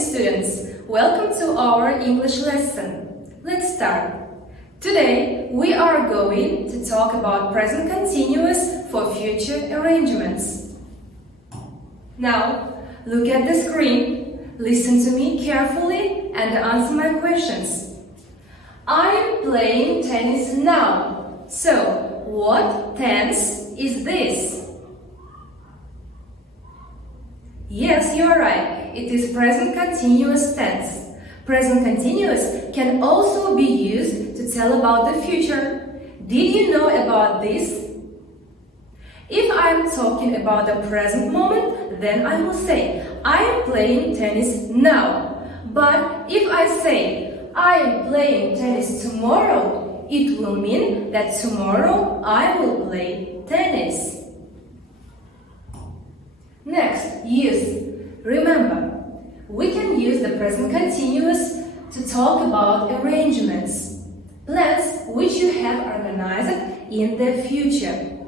students! Welcome to our English lesson. Let's start. Today we are going to talk about present continuous for future arrangements. Now, look at the screen, listen to me carefully and answer my questions. I am playing tennis now. So, what tense is this? Yes, you are right. It is present continuous tense. Present continuous can also be used to tell about the future. Did you know about this? If I am talking about the present moment, then I will say, I am playing tennis now. But if I say, I am playing tennis tomorrow, it will mean that tomorrow I will play tennis. Next, use. Remember, we can use the present continuous to talk about arrangements, plans which you have organized in the future.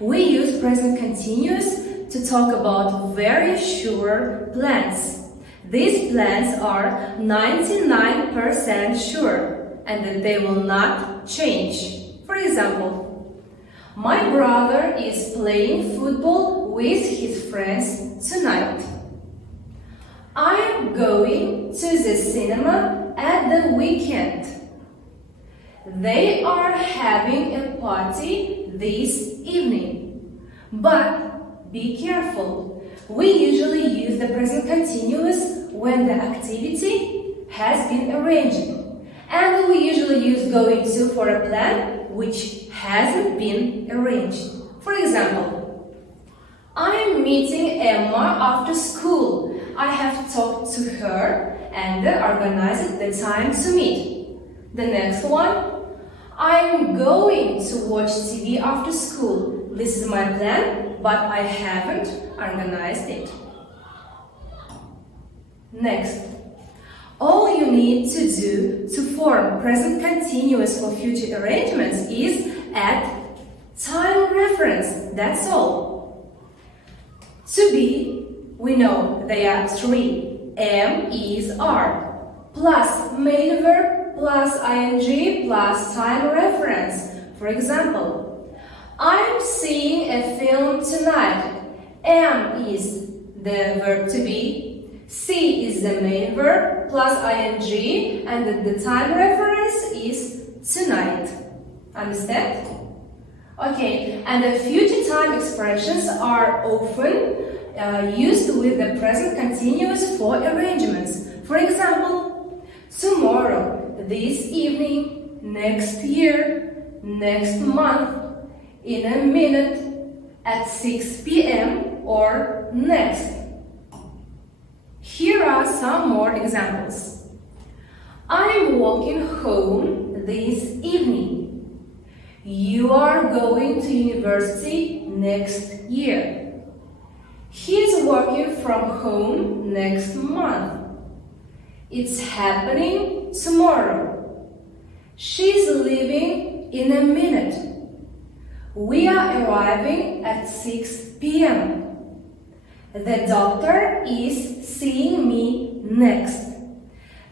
We use present continuous to talk about very sure plans. These plans are 99% sure and that they will not change. For example, my brother is playing football with his friends tonight. I am going to the cinema at the weekend. They are having a party this evening. But be careful. We usually use the present continuous when the activity has been arranged. And we usually use going to for a plan which hasn't been arranged. For example, I am meeting Emma after school. I have talked to her and organized the time to meet. The next one, I am going to watch TV after school. This is my plan, but I haven't organized it. Next, all you need to do to form present continuous for future arrangements is add time reference. That's all. To be, we know they are three. Am, is, are. Plus main verb, plus ing, plus time reference. For example, I'm seeing a film tonight. Am is the verb to be. See is the main verb, plus ing, and the time reference is tonight. Understand? Okay, and the future time expressions are often used with the present continuous for arrangements. For example, tomorrow, this evening, next year, next month, in a minute, at 6 p.m. or next. Here are some more examples. I'm walking home this evening. You are going to university next year. He's working from home next month. It's happening tomorrow. She's leaving in a minute. We are arriving at 6 p.m. The doctor is seeing me next.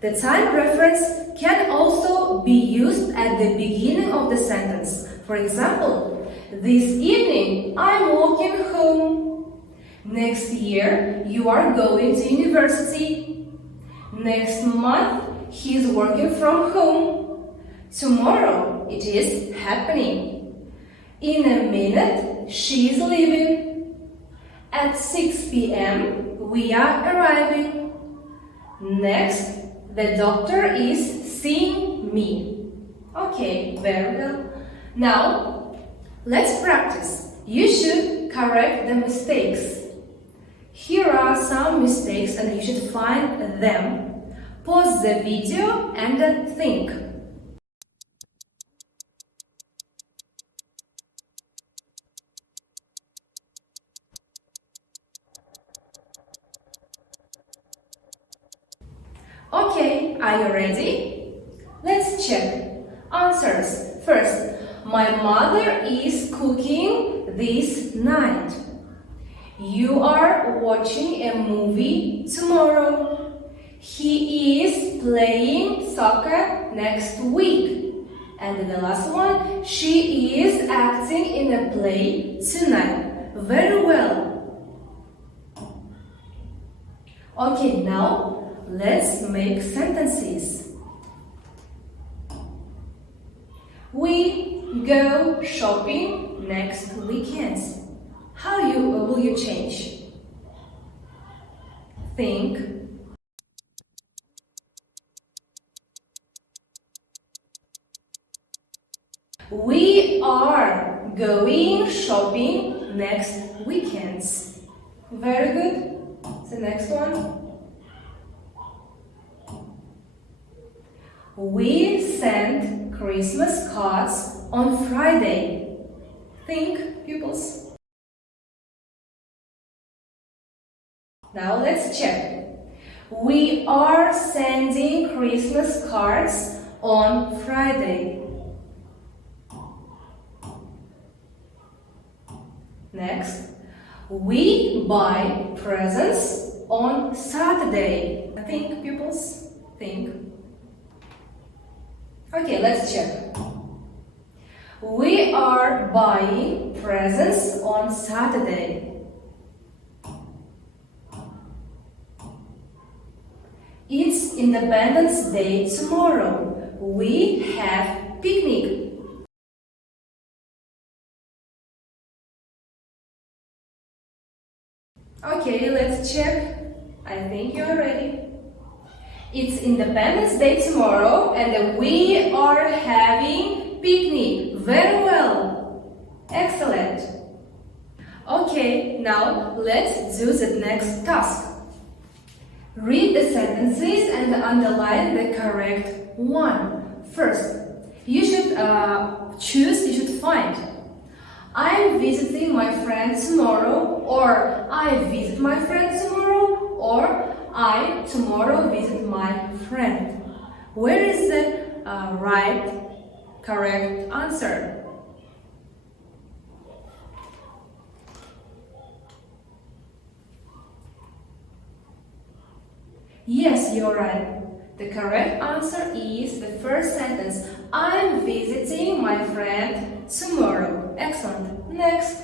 The time reference can also be used at the beginning of the sentence. For example, this evening I'm walking home. Next year you are going to university. Next month he's working from home. Tomorrow it is happening. In a minute she's leaving. At 6 p.m. we are arriving. Next, the doctor is seeing me. Okay, very well. Now, let's practice. You should correct the mistakes. Here are some mistakes and you should find them. Pause the video and think. Okay, are you ready? Let's check. Answers. First, my mother is cooking this night. You are watching a movie tomorrow. He is playing soccer next week. And the last one, she is acting in a play tonight. Very well. Okay, now let's make sentences. We go shopping next weekend. How will you change? Think. We are going shopping next weekend. Very good. The next one. We send Christmas cards on Friday. Think, pupils. Now let's check. We are sending Christmas cards on Friday. Next, we buy presents on Saturday. Think, pupils, think. Okay, let's check. We are buying presents on Saturday. It's Independence Day tomorrow. We have picnic. Okay, let's check. I think you're ready. It's Independence Day tomorrow and we are having picnic. Very well. Excellent. Okay, now let's do the next task. Read the sentences and underline the correct one. First, you should find. I'm visiting my friend tomorrow, or I visit my friend tomorrow, or I tomorrow visit my friend. Where is the correct answer? Yes, you're right. The correct answer is the first sentence. I'm visiting my friend tomorrow. Excellent. Next.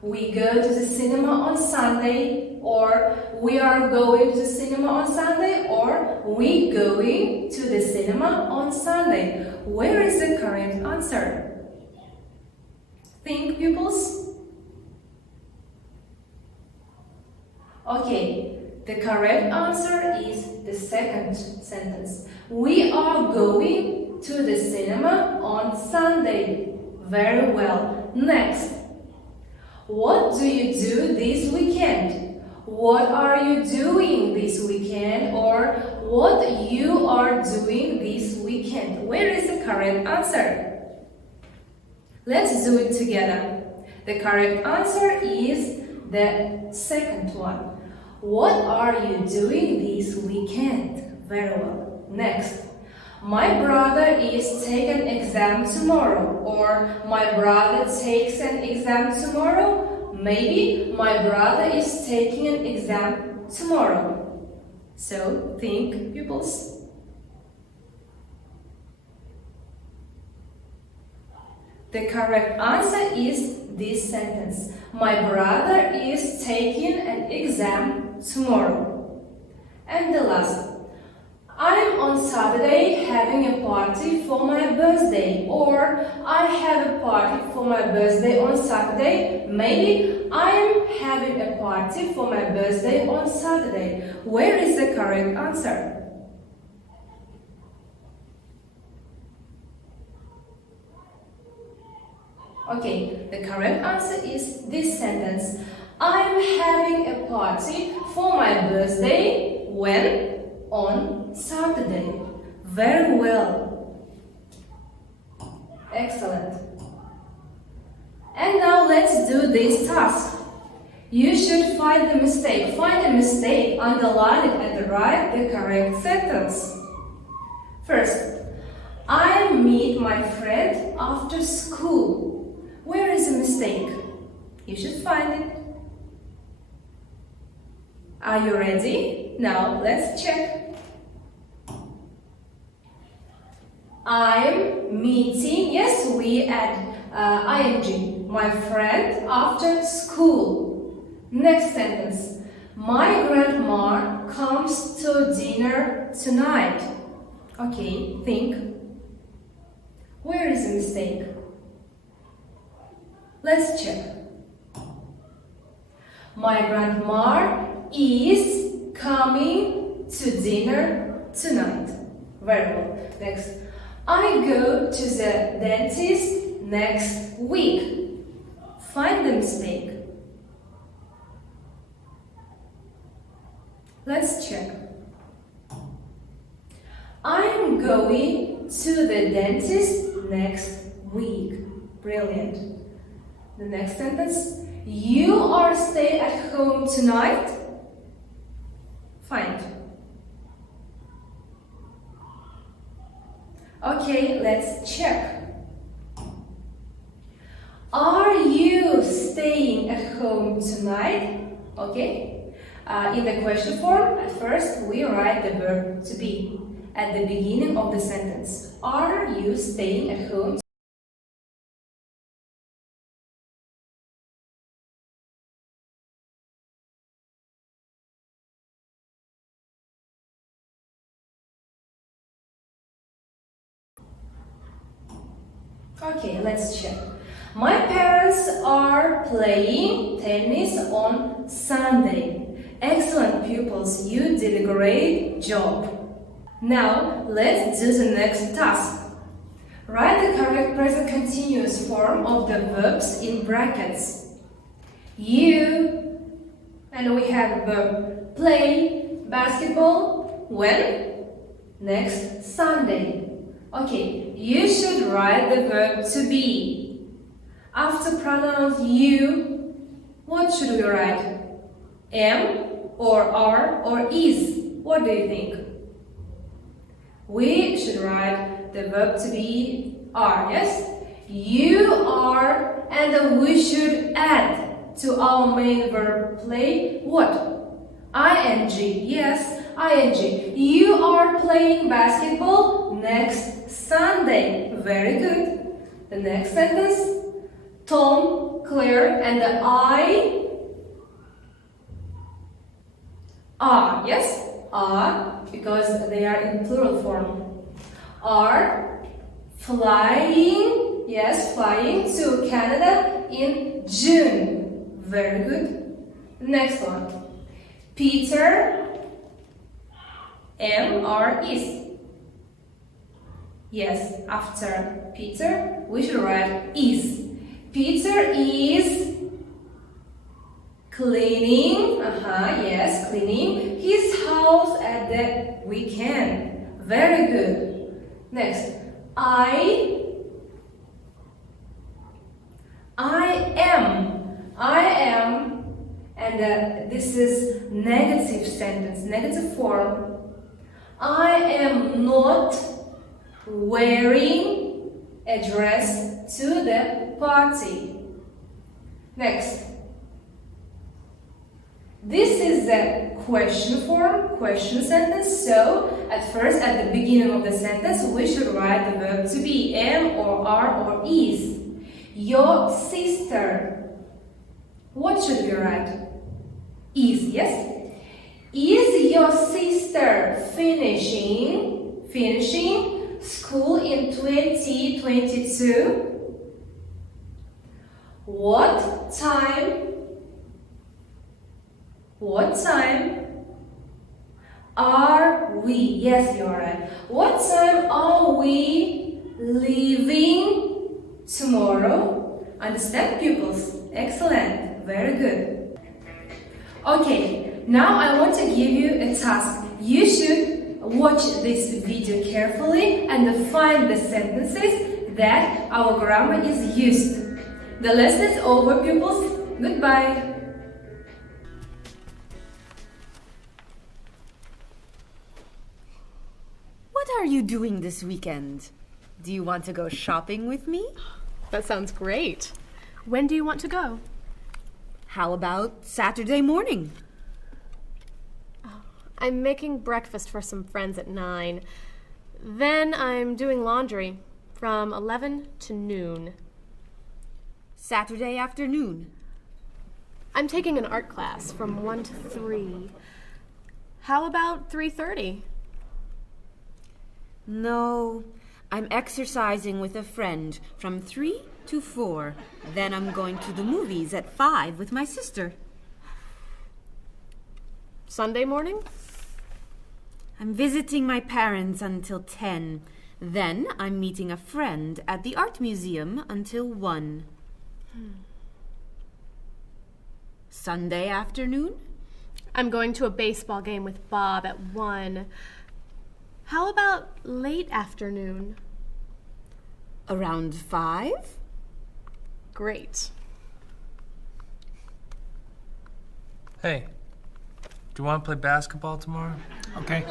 We go to the cinema on Sunday, or we are going to the cinema on Sunday, or we going to the cinema on Sunday. Where is the correct answer? Think, pupils. Okay. The correct answer is the second sentence. We are going to the cinema on Sunday. Very well. Next. What do you do this weekend? What are you doing this weekend? Or what you are doing this weekend? Where is the correct answer? Let's do it together. The correct answer is the second one. What are you doing this weekend? Very well. Next. My brother is taking an exam tomorrow, or my brother takes an exam tomorrow. Maybe my brother is taking an exam tomorrow. So think, pupils. The correct answer is this sentence. My brother is taking an exam tomorrow. And the last. I'm on Saturday having a party for my birthday, or I have a party for my birthday on Saturday. Maybe I'm having a party for my birthday on Saturday. Where is the correct answer? Okay, the correct answer is this sentence. I'm having a party for my birthday when? On Saturday. Very well. Excellent. And now let's do this task. You should find the mistake. Find the mistake, underline it, and write the correct sentence. First, I meet my friend after school. Where is the mistake? You should find it. Are you ready? now let's check. I'm meeting, yes, we add ing, my friend after school. Next sentence. My grandma comes to dinner tonight. Okay, think. Where is the mistake? Let's check. My grandma is coming to dinner tonight. Very well. Next. I go to the dentist next week. Find the mistake. Let's check. I'm going to the dentist next week. Brilliant. The next sentence. You are staying at home tonight? Find. Okay, let's check. Are you staying at home tonight? Okay. In the question form, at first we write the verb to be at the beginning of the sentence. Are you staying at home? Okay, let's check. My parents are playing tennis on Sunday. Excellent pupils, you did a great job. Now, let's do the next task. Write the correct present continuous form of the verbs in brackets. You, and we have verb play basketball when? Next Sunday. Okay, you should write the verb to be. After pronouns you, what should we write? Am or are or is? What do you think? We should write the verb to be are, yes? You are, and then we should add to our main verb play what? ing, yes, ing. You are playing basketball next Sunday. Very good. The next sentence. Tom, Claire, and the I are, yes? Are, because they are in plural form. Are flying, yes, flying to Canada in June. Very good. Next one. Peter, am, are, is. Yes, after Peter, we should write is. Peter is cleaning, yes, cleaning his house at the weekend. Very good. Next, I am, and this is negative sentence, negative form. I am not wearing a dress to the party. Next. This is the question form, question sentence. So, at first, at the beginning of the sentence, we should write the verb to be, am or are or is. Your sister. What should we write? Is, yes? Is your sister finishing school in 2022? What time are we? Yes, you're right. What time are we leaving tomorrow? Understand, pupils? Excellent. Very good. Okay, now I want to give you a task. You should watch this video carefully and find the sentences that our grammar is used. The lesson is over, pupils. Goodbye. What are you doing this weekend? Do you want to go shopping with me? That sounds great. When do you want to go? How about Saturday morning? I'm making breakfast for some friends at 9. Then I'm doing laundry from 11 to noon. Saturday afternoon. I'm taking an art class from 1 to 3. How about 3:30? No, I'm exercising with a friend from 3 to 4. Then I'm going to the movies at 5 with my sister. Sunday morning? I'm visiting my parents until 10. Then I'm meeting a friend at the art museum until 1. Sunday afternoon? I'm going to a baseball game with Bob at 1. How about late afternoon? Around 5? Great. Hey, do you want to play basketball tomorrow? Okay.